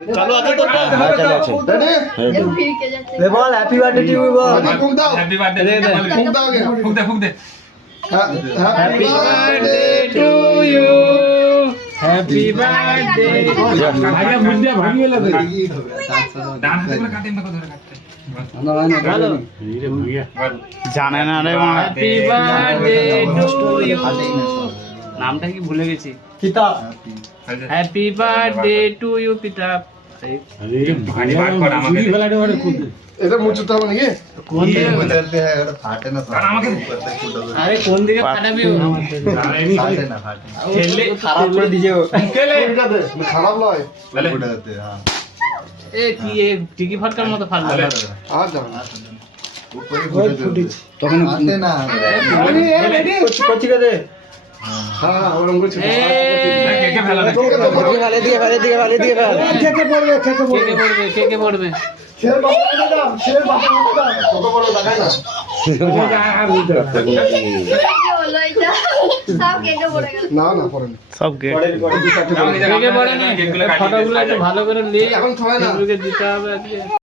चालू आता तो हाँ चलो अच्छे ले बोल हैप्पी बर्थडे टू यू बोल फूक दो हैप्पी बर्थडे फूक दो फूक दे happy birthday to you happy birthday आगे मुंडे भाग गेला तरी डान हाते में काटे नको धरे काटे हेलो জানে না রে হ্যাপি বার্থডে টু ইউ নামটা কি ভুলে গেছি किताब হ্যাপি বার্থডে টু ইউ কিতাব अरे भारी बात कर আমাকে ফেলাড়ে ওরে খুদ এটা মুচুটা হবে নাকি কোন দিকে बदलते हैं अगर फाटे ना আর আমাকে আরে কোন দিকে ফাটাবি ও फाटे ना फाटे খেললে खराब कर दीजिए वो কেলে এটা দে খারাপ নয় বলে उड़ाते हाँ এ কি এ টিকি ফাটকার মতো ফাটলো আর যাও ऊपर ही फुटे आते ना कोची को दे হ্যাঁ ওরকম করে ছোট কে ফেলা না वाले दिए केके पड़বে কে কে পড়বে শের বাবা দাও শের বাবা দাও কত বড় দেখায় না না না পড়ে না সব গেট পড়ে কে কে পড়ে না ফটোগুলো একটু ভালো করে নিয়ে এখন থয় না ফেসবুকে দিতে হবে আজকে